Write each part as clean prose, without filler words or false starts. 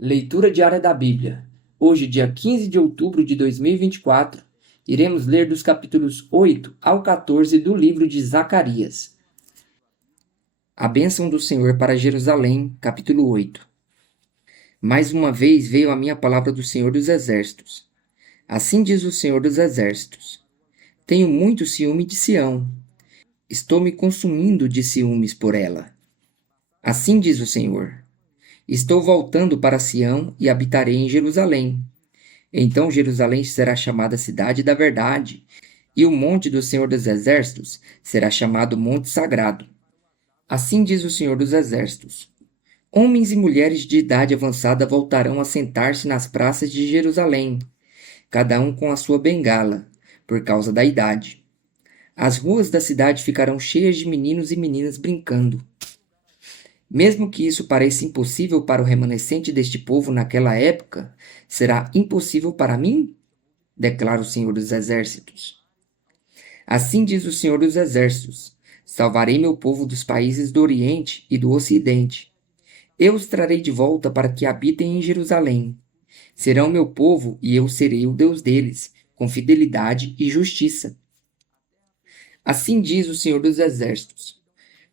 Leitura diária da Bíblia. Hoje, dia 15 de outubro de 2024, iremos ler dos capítulos 8 ao 14 do livro de Zacarias. A bênção do Senhor para Jerusalém, capítulo 8. Mais uma vez veio a minha palavra do Senhor dos Exércitos. Assim diz o Senhor dos Exércitos: Tenho muito ciúme de Sião. Estou me consumindo de ciúmes por ela. Assim diz o Senhor: Estou voltando para Sião e habitarei em Jerusalém. Então Jerusalém será chamada Cidade da Verdade, e o monte do Senhor dos Exércitos será chamado Monte Sagrado. Assim diz o Senhor dos Exércitos: Homens e mulheres de idade avançada voltarão a sentar-se nas praças de Jerusalém, cada um com a sua bengala, por causa da idade. As ruas da cidade ficarão cheias de meninos e meninas brincando. Mesmo que isso pareça impossível para o remanescente deste povo naquela época, será impossível para mim? Declara o Senhor dos Exércitos. Assim diz o Senhor dos Exércitos: Salvarei meu povo dos países do Oriente e do Ocidente. Eu os trarei de volta para que habitem em Jerusalém. Serão meu povo e eu serei o Deus deles, com fidelidade e justiça. Assim diz o Senhor dos Exércitos: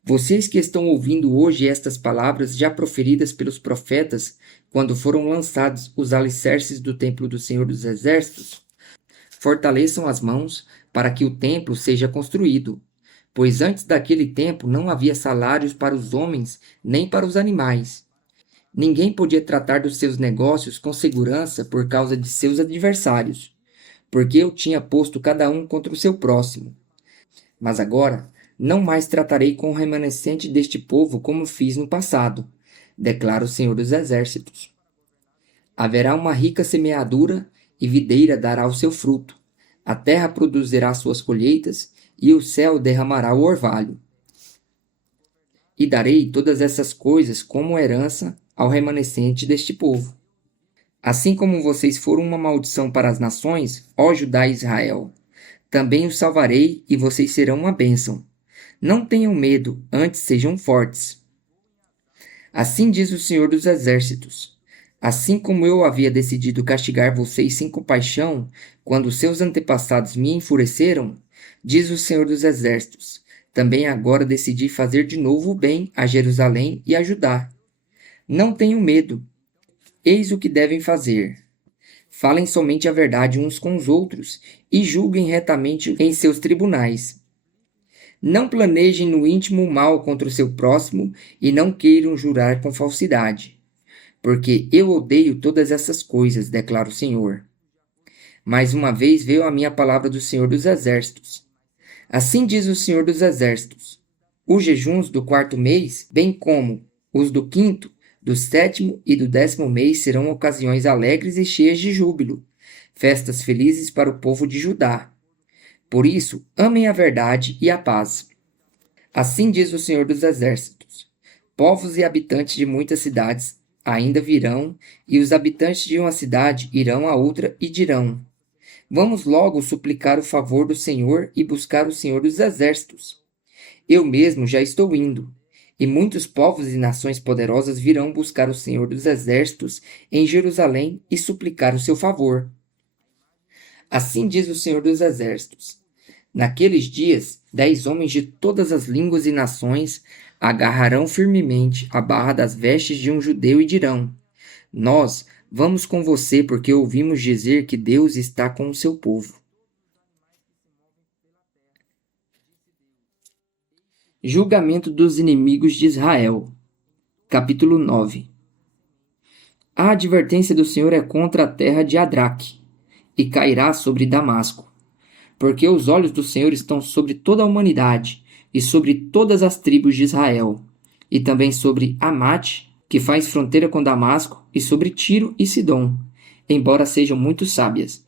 Vocês que estão ouvindo hoje estas palavras já proferidas pelos profetas, quando foram lançados os alicerces do templo do Senhor dos Exércitos, fortaleçam as mãos para que o templo seja construído, pois antes daquele tempo não havia salários para os homens nem para os animais. Ninguém podia tratar dos seus negócios com segurança por causa de seus adversários, porque eu tinha posto cada um contra o seu próximo. Mas agora não mais tratarei com o remanescente deste povo como fiz no passado, declara o Senhor dos Exércitos. Haverá uma rica semeadura e videira dará o seu fruto. A terra produzirá suas colheitas e o céu derramará o orvalho. E darei todas essas coisas como herança ao remanescente deste povo. Assim como vocês foram uma maldição para as nações, ó Judá e Israel, também os salvarei e vocês serão uma bênção. Não tenham medo, antes sejam fortes. Assim diz o Senhor dos Exércitos: Assim como eu havia decidido castigar vocês sem compaixão, quando seus antepassados me enfureceram, diz o Senhor dos Exércitos, também agora decidi fazer de novo o bem a Jerusalém e a Judá. Não tenham medo. Eis o que devem fazer. Falem somente a verdade uns com os outros e julguem retamente em seus tribunais. Não planejem no íntimo o mal contra o seu próximo e não queiram jurar com falsidade. Porque eu odeio todas essas coisas, declara o Senhor. Mais uma vez veio a minha palavra do Senhor dos Exércitos. Assim diz o Senhor dos Exércitos: Os jejuns do 4º mês, bem como os do 5º, do 7º e do 10º mês serão ocasiões alegres e cheias de júbilo, festas felizes para o povo de Judá. Por isso, amem a verdade e a paz. Assim diz o Senhor dos Exércitos: Povos e habitantes de muitas cidades ainda virão, e os habitantes de uma cidade irão a outra e dirão: Vamos logo suplicar o favor do Senhor e buscar o Senhor dos Exércitos. Eu mesmo já estou indo, e muitos povos e nações poderosas virão buscar o Senhor dos Exércitos em Jerusalém e suplicar o seu favor. Assim diz o Senhor dos Exércitos: Naqueles dias, 10 homens de todas as línguas e nações agarrarão firmemente a barra das vestes de um judeu e dirão: Nós vamos com você porque ouvimos dizer que Deus está com o seu povo. Julgamento dos inimigos de Israel. Capítulo 9. A advertência do Senhor é contra a terra de Adraque, e cairá sobre Damasco. Porque os olhos do Senhor estão sobre toda a humanidade, e sobre todas as tribos de Israel, e também sobre Amate, que faz fronteira com Damasco, e sobre Tiro e Sidom, embora sejam muito sábias.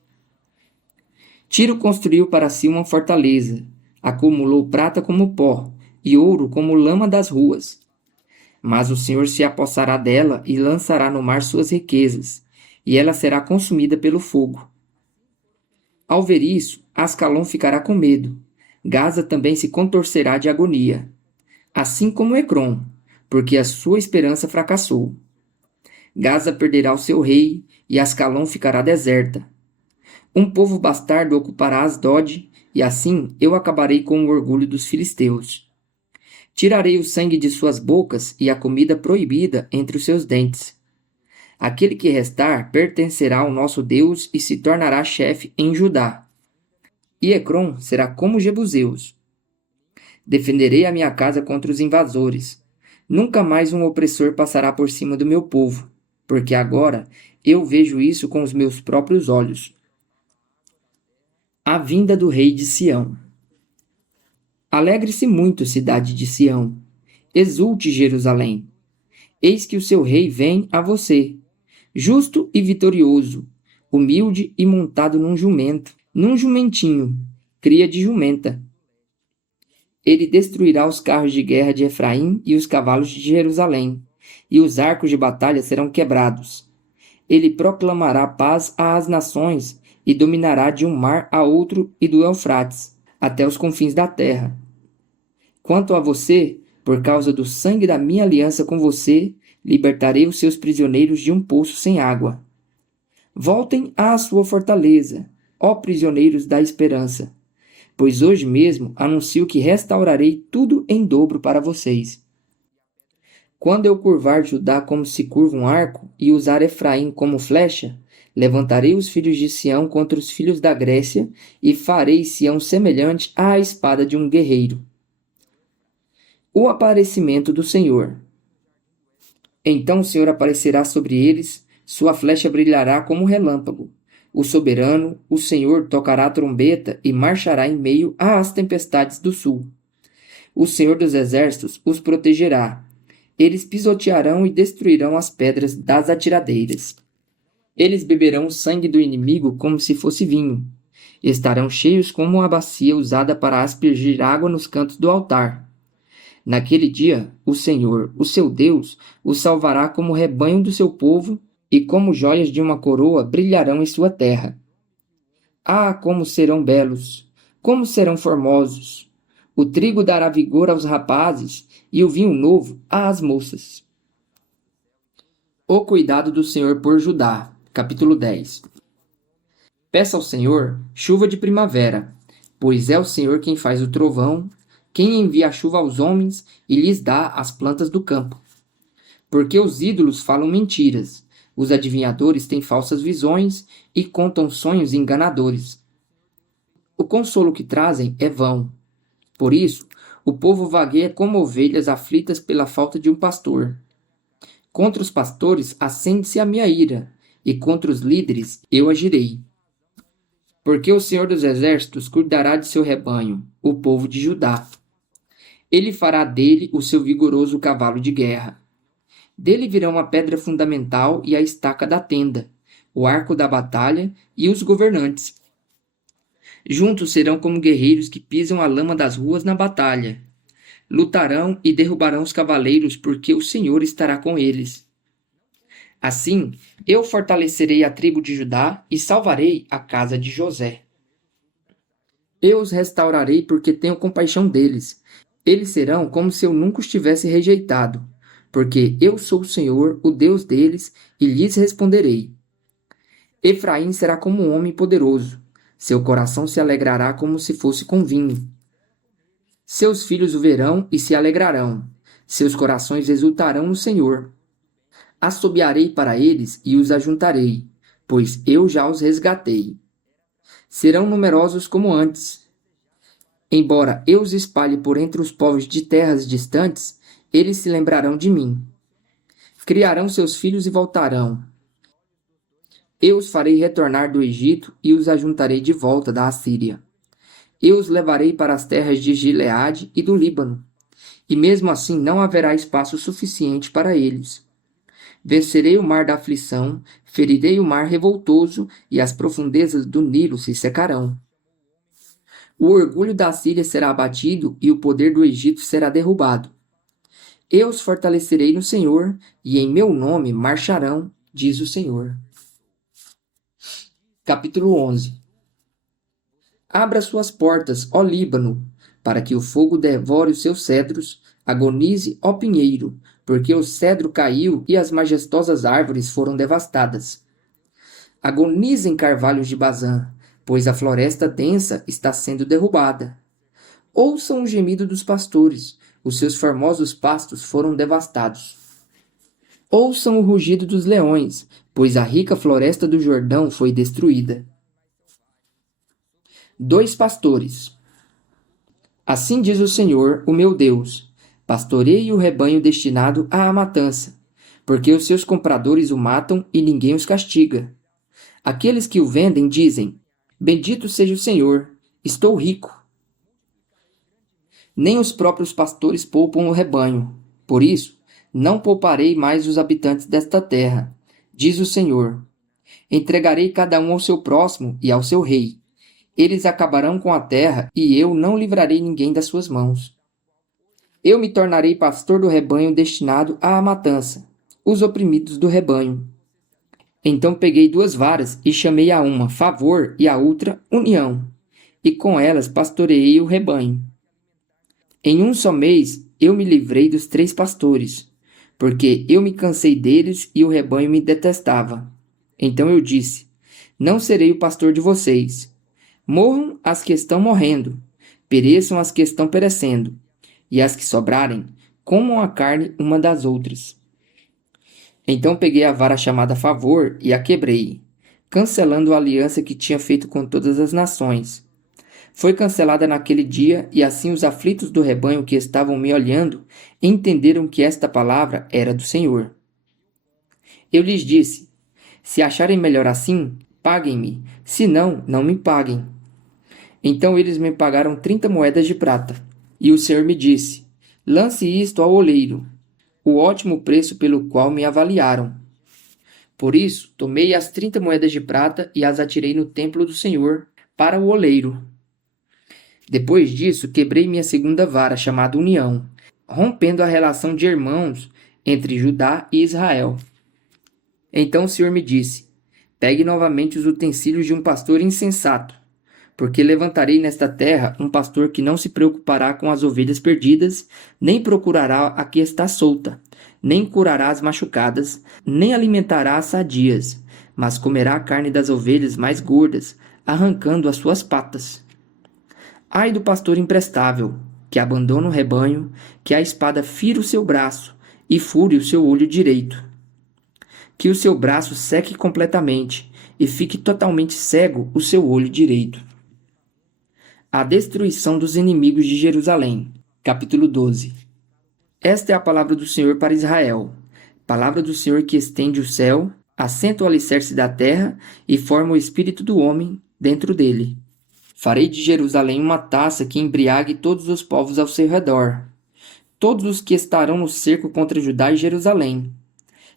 Tiro construiu para si uma fortaleza, acumulou prata como pó, e ouro como lama das ruas. Mas o Senhor se apossará dela e lançará no mar suas riquezas, e ela será consumida pelo fogo. Ao ver isso, Ascalon ficará com medo. Gaza também se contorcerá de agonia, assim como Ecrom, porque a sua esperança fracassou. Gaza perderá o seu rei, e Ascalon ficará deserta. Um povo bastardo ocupará Asdod, e assim eu acabarei com o orgulho dos filisteus. Tirarei o sangue de suas bocas e a comida proibida entre os seus dentes. Aquele que restar pertencerá ao nosso Deus e se tornará chefe em Judá. E Ecrom será como Jebuseus. Defenderei a minha casa contra os invasores. Nunca mais um opressor passará por cima do meu povo, porque agora eu vejo isso com os meus próprios olhos. A vinda do rei de Sião. Alegre-se muito, cidade de Sião. Exulte, Jerusalém. Eis que o seu rei vem a você, justo e vitorioso, humilde e montado num jumento, num jumentinho, cria de jumenta. Ele destruirá os carros de guerra de Efraim e os cavalos de Jerusalém, e os arcos de batalha serão quebrados. Ele proclamará paz às nações e dominará de um mar a outro e do Eufrates, até os confins da terra. Quanto a você, por causa do sangue da minha aliança com você, libertarei os seus prisioneiros de um poço sem água. Voltem à sua fortaleza, ó prisioneiros da esperança, pois hoje mesmo anuncio que restaurarei tudo em dobro para vocês. Quando eu curvar Judá como se curva um arco e usar Efraim como flecha, levantarei os filhos de Sião contra os filhos da Grécia e farei Sião semelhante à espada de um guerreiro. O aparecimento do Senhor. Então o Senhor aparecerá sobre eles, sua flecha brilhará como um relâmpago. O soberano, o Senhor, tocará a trombeta e marchará em meio às tempestades do sul. O Senhor dos exércitos os protegerá. Eles pisotearão e destruirão as pedras das atiradeiras. Eles beberão o sangue do inimigo como se fosse vinho. Estarão cheios como uma bacia usada para aspergir água nos cantos do altar. Naquele dia, o Senhor, o seu Deus, os salvará como rebanho do seu povo, e como joias de uma coroa brilharão em sua terra. Ah, como serão belos! Como serão formosos! O trigo dará vigor aos rapazes, e o vinho novo às moças. O cuidado do Senhor por Judá. Capítulo 10. Peça ao Senhor chuva de primavera, pois é o Senhor quem faz o trovão, quem envia a chuva aos homens e lhes dá as plantas do campo. Porque os ídolos falam mentiras, os adivinhadores têm falsas visões e contam sonhos enganadores. O consolo que trazem é vão. Por isso, o povo vagueia como ovelhas aflitas pela falta de um pastor. Contra os pastores acende-se a minha ira, e contra os líderes eu agirei. Porque o Senhor dos Exércitos cuidará de seu rebanho, o povo de Judá. Ele fará dele o seu vigoroso cavalo de guerra. Dele virão a pedra fundamental e a estaca da tenda, o arco da batalha e os governantes. Juntos serão como guerreiros que pisam a lama das ruas na batalha. Lutarão e derrubarão os cavaleiros, porque o Senhor estará com eles. Assim, eu fortalecerei a tribo de Judá e salvarei a casa de José. Eu os restaurarei porque tenho compaixão deles. Eles serão como se eu nunca os tivesse rejeitado, porque eu sou o Senhor, o Deus deles, e lhes responderei. Efraim será como um homem poderoso, seu coração se alegrará como se fosse com vinho. Seus filhos o verão e se alegrarão, seus corações exultarão no Senhor. Assobiarei para eles e os ajuntarei, pois eu já os resgatei. Serão numerosos como antes. Embora eu os espalhe por entre os povos de terras distantes, eles se lembrarão de mim. Criarão seus filhos e voltarão. Eu os farei retornar do Egito e os ajuntarei de volta da Assíria. Eu os levarei para as terras de Gileade e do Líbano, e mesmo assim não haverá espaço suficiente para eles. Vencerei o mar da aflição, ferirei o mar revoltoso, e as profundezas do Nilo se secarão. O orgulho da Síria será abatido e o poder do Egito será derrubado. Eu os fortalecerei no Senhor, e em meu nome marcharão, diz o Senhor. Capítulo 11. Abra suas portas, ó Líbano, para que o fogo devore os seus cedros, agonize, ó pinheiro, porque o cedro caiu e as majestosas árvores foram devastadas. Agonizem carvalhos de Bazã, pois a floresta densa está sendo derrubada. Ouçam o gemido dos pastores, os seus formosos pastos foram devastados. Ouçam o rugido dos leões, pois a rica floresta do Jordão foi destruída. 2 pastores. Assim diz o Senhor, o meu Deus: pastoreie o rebanho destinado à matança, porque os seus compradores o matam e ninguém os castiga. Aqueles que o vendem dizem: bendito seja o Senhor, estou rico. Nem os próprios pastores poupam o rebanho. Por isso, não pouparei mais os habitantes desta terra, diz o Senhor. Entregarei cada um ao seu próximo e ao seu rei. Eles acabarão com a terra e eu não livrarei ninguém das suas mãos. Eu me tornarei pastor do rebanho destinado à matança, os oprimidos do rebanho. Então peguei 2 varas e chamei a uma favor e a outra união, e com elas pastoreei o rebanho. Em um só mês eu me livrei dos 3 pastores, porque eu me cansei deles e o rebanho me detestava. Então eu disse: não serei o pastor de vocês. Morram as que estão morrendo, pereçam as que estão perecendo, e as que sobrarem, comam a carne uma das outras. Então peguei a vara chamada favor e a quebrei, cancelando a aliança que tinha feito com todas as nações. Foi cancelada naquele dia, e assim os aflitos do rebanho que estavam me olhando entenderam que esta palavra era do Senhor. Eu lhes disse: se acharem melhor assim, paguem-me, se não, não me paguem. Então eles me pagaram 30 moedas de prata. E o Senhor me disse: lance isto ao oleiro, o ótimo preço pelo qual me avaliaram. Por isso, tomei as 30 moedas de prata e as atirei no templo do Senhor, para o oleiro. Depois disso, quebrei minha segunda vara, chamada União, rompendo a relação de irmãos entre Judá e Israel. Então o Senhor me disse: pegue novamente os utensílios de um pastor insensato, porque levantarei nesta terra um pastor que não se preocupará com as ovelhas perdidas, nem procurará a que está solta, nem curará as machucadas, nem alimentará as sadias, mas comerá a carne das ovelhas mais gordas, arrancando as suas patas. Ai do pastor imprestável, que abandona o rebanho, que a espada fira o seu braço e fure o seu olho direito. Que o seu braço seque completamente e fique totalmente cego o seu olho direito. A destruição dos inimigos de Jerusalém. Capítulo 12. Esta é a palavra do Senhor para Israel, palavra do Senhor que estende o céu, assenta o alicerce da terra e forma o espírito do homem dentro dele. Farei de Jerusalém uma taça que embriague todos os povos ao seu redor, todos os que estarão no cerco contra Judá e Jerusalém.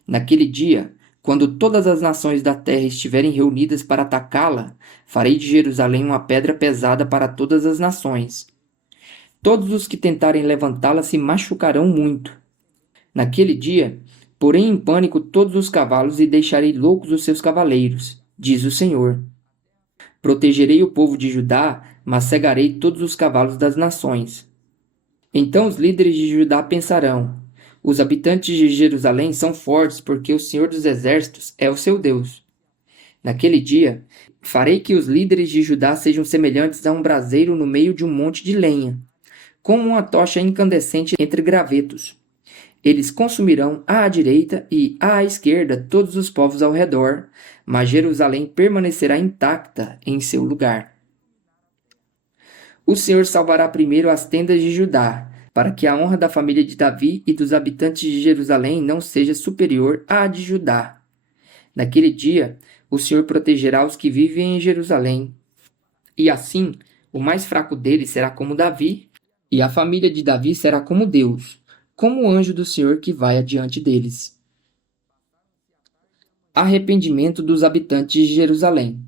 Naquele dia, quando todas as nações da terra estiverem reunidas para atacá-la, farei de Jerusalém uma pedra pesada para todas as nações. Todos os que tentarem levantá-la se machucarão muito. Naquele dia, porei em pânico todos os cavalos e deixarei loucos os seus cavaleiros, diz o Senhor. Protegerei o povo de Judá, mas cegarei todos os cavalos das nações. Então os líderes de Judá pensarão: os habitantes de Jerusalém são fortes porque o Senhor dos Exércitos é o seu Deus. Naquele dia, farei que os líderes de Judá sejam semelhantes a um braseiro no meio de um monte de lenha, como uma tocha incandescente entre gravetos. Eles consumirão à direita e à esquerda todos os povos ao redor, mas Jerusalém permanecerá intacta em seu lugar. O Senhor salvará primeiro as tendas de Judá, para que a honra da família de Davi e dos habitantes de Jerusalém não seja superior à de Judá. Naquele dia, o Senhor protegerá os que vivem em Jerusalém. E assim, o mais fraco deles será como Davi, e a família de Davi será como Deus, como o anjo do Senhor que vai adiante deles. Arrependimento dos habitantes de Jerusalém.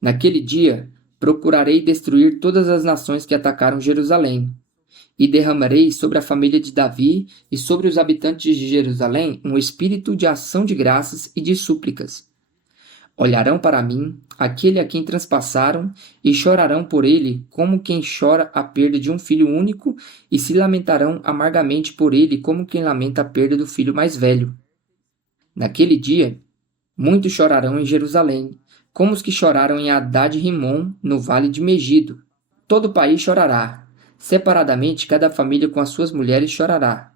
Naquele dia, procurarei destruir todas as nações que atacaram Jerusalém, e derramarei sobre a família de Davi e sobre os habitantes de Jerusalém um espírito de ação de graças e de súplicas. Olharão para mim, aquele a quem transpassaram, e chorarão por ele, como quem chora a perda de um filho único, e se lamentarão amargamente por ele, como quem lamenta a perda do filho mais velho. Naquele dia, muitos chorarão em Jerusalém, como os que choraram em Hadad-Rimom, no vale de Megido. Todo o país chorará. Separadamente, cada família com as suas mulheres chorará.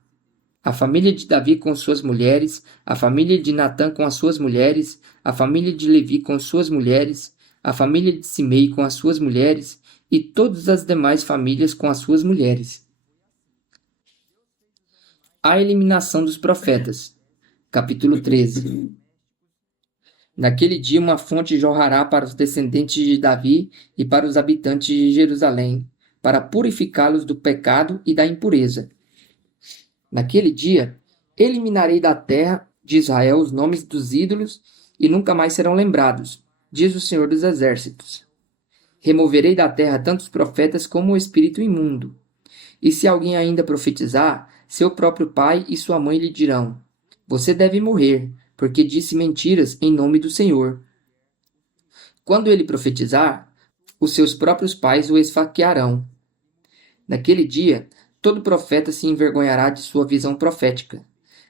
A família de Davi com suas mulheres, a família de Natã com as suas mulheres, a família de Levi com suas mulheres, a família de Simei com as suas mulheres, e todas as demais famílias com as suas mulheres. A eliminação dos profetas. Capítulo 13. Naquele dia uma fonte jorrará para os descendentes de Davi e para os habitantes de Jerusalém, para purificá-los do pecado e da impureza. Naquele dia, eliminarei da terra de Israel os nomes dos ídolos e nunca mais serão lembrados, diz o Senhor dos Exércitos. Removerei da terra tanto os profetas como o espírito imundo. E se alguém ainda profetizar, seu próprio pai e sua mãe lhe dirão: você deve morrer, porque disse mentiras em nome do Senhor. Quando ele profetizar, os seus próprios pais o esfaquearão. Naquele dia, todo profeta se envergonhará de sua visão profética.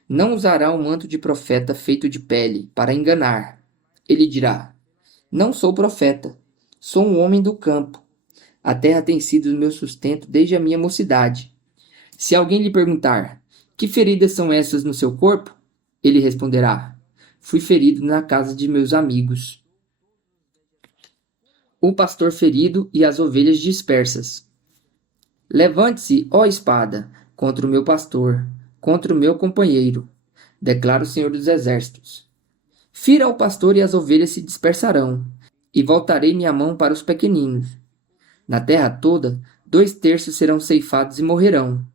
Não usará um manto de profeta feito de pele para enganar. Ele dirá: não sou profeta, sou um homem do campo. A terra tem sido o meu sustento desde a minha mocidade. Se alguém lhe perguntar: que feridas são essas no seu corpo? Ele responderá: fui ferido na casa de meus amigos. O pastor ferido e as ovelhas dispersas. Levante-se, ó espada, contra o meu pastor, contra o meu companheiro, declara o Senhor dos Exércitos. Fira o pastor e as ovelhas se dispersarão, e voltarei minha mão para os pequeninos. Na terra toda, 2/3 serão ceifados e morrerão.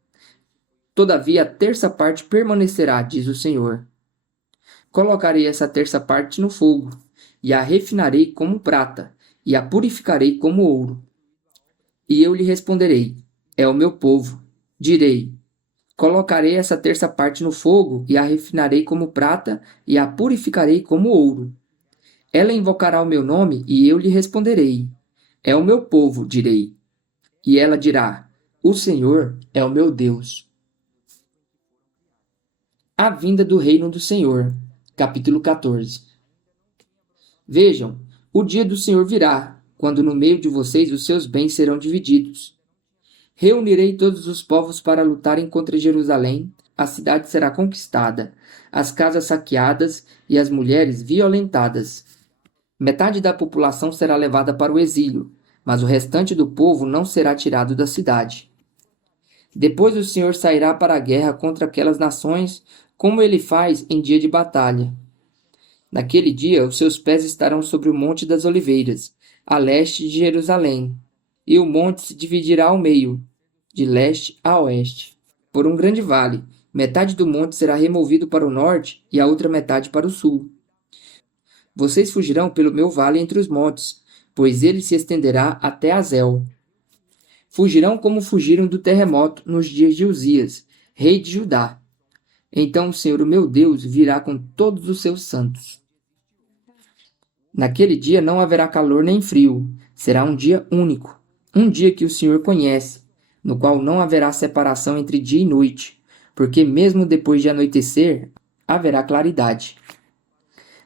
Todavia a terça parte permanecerá, diz o Senhor. Colocarei essa terça parte no fogo, e a refinarei como prata, e a purificarei como ouro. E eu lhe responderei: é o meu povo. Direi: colocarei essa terça parte no fogo, e a refinarei como prata, e a purificarei como ouro. Ela invocará o meu nome, e eu lhe responderei: é o meu povo, direi. E ela dirá: o Senhor é o meu Deus. A vinda do reino do Senhor. Capítulo 14. Vejam, o dia do Senhor virá, quando no meio de vocês os seus bens serão divididos. Reunirei todos os povos para lutarem contra Jerusalém, a cidade será conquistada, as casas saqueadas e as mulheres violentadas. Metade da população será levada para o exílio, mas o restante do povo não será tirado da cidade. Depois o Senhor sairá para a guerra contra aquelas nações, como ele faz em dia de batalha. Naquele dia os seus pés estarão sobre o Monte das Oliveiras, a leste de Jerusalém, e o monte se dividirá ao meio, de leste a oeste, por um grande vale. Metade do monte será removido para o norte e a outra metade para o sul. Vocês fugirão pelo meu vale entre os montes, pois ele se estenderá até Azel. Fugirão como fugiram do terremoto nos dias de Uzias, rei de Judá. Então o Senhor, o meu Deus, virá com todos os seus santos. Naquele dia não haverá calor nem frio, será um dia único, um dia que o Senhor conhece, no qual não haverá separação entre dia e noite, porque mesmo depois de anoitecer, haverá claridade.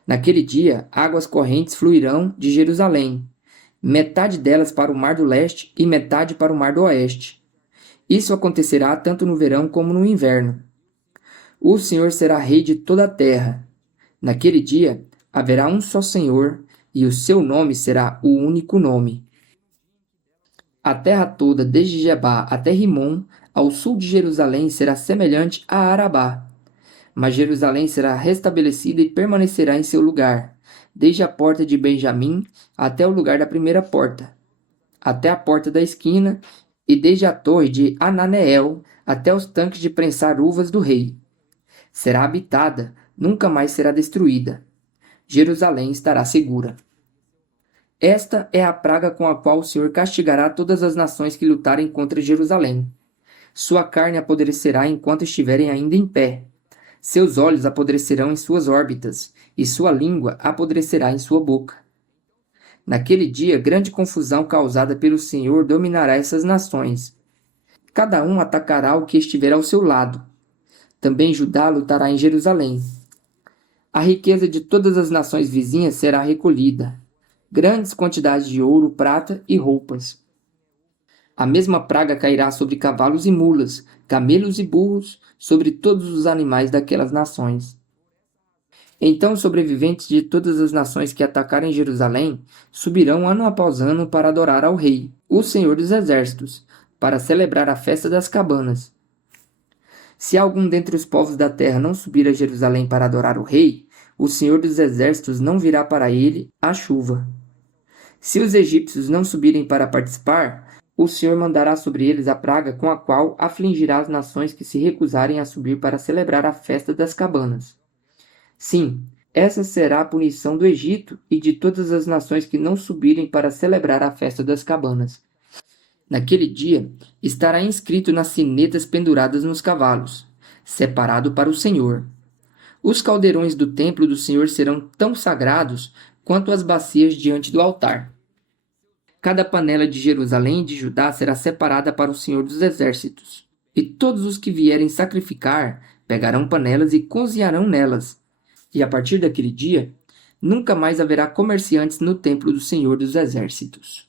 Naquele dia, águas correntes fluirão de Jerusalém, metade delas para o mar do leste e metade para o mar do oeste. Isso acontecerá tanto no verão como no inverno. O Senhor será rei de toda a terra. Naquele dia, haverá um só Senhor, e o seu nome será o único nome. A terra toda, desde Gebá até Rimom, ao sul de Jerusalém, será semelhante a Arabá. Mas Jerusalém será restabelecida e permanecerá em seu lugar, desde a porta de Benjamim até o lugar da primeira porta, até a porta da esquina, e desde a torre de Ananeel até os tanques de prensar uvas do rei. Será habitada, nunca mais será destruída. Jerusalém estará segura. Esta é a praga com a qual o Senhor castigará todas as nações que lutarem contra Jerusalém. Sua carne apodrecerá enquanto estiverem ainda em pé. Seus olhos apodrecerão em suas órbitas, e sua língua apodrecerá em sua boca. Naquele dia, grande confusão causada pelo Senhor dominará essas nações. Cada um atacará o que estiver ao seu lado. Também Judá lutará em Jerusalém. A riqueza de todas as nações vizinhas será recolhida. Grandes quantidades de ouro, prata e roupas. A mesma praga cairá sobre cavalos e mulas, camelos e burros, sobre todos os animais daquelas nações. Então os sobreviventes de todas as nações que atacarem Jerusalém subirão ano após ano para adorar ao Rei, o Senhor dos Exércitos, para celebrar a festa das cabanas. Se algum dentre os povos da terra não subir a Jerusalém para adorar o Rei, o Senhor dos Exércitos não virá para ele a chuva. Se os egípcios não subirem para participar, o Senhor mandará sobre eles a praga com a qual afligirá as nações que se recusarem a subir para celebrar a festa das cabanas. Sim, essa será a punição do Egito e de todas as nações que não subirem para celebrar a festa das cabanas. Naquele dia, estará inscrito nas sinetas penduradas nos cavalos, separado para o Senhor. Os caldeirões do templo do Senhor serão tão sagrados quanto as bacias diante do altar. Cada panela de Jerusalém e de Judá será separada para o Senhor dos Exércitos. E todos os que vierem sacrificar pegarão panelas e cozinharão nelas. E a partir daquele dia, nunca mais haverá comerciantes no templo do Senhor dos Exércitos.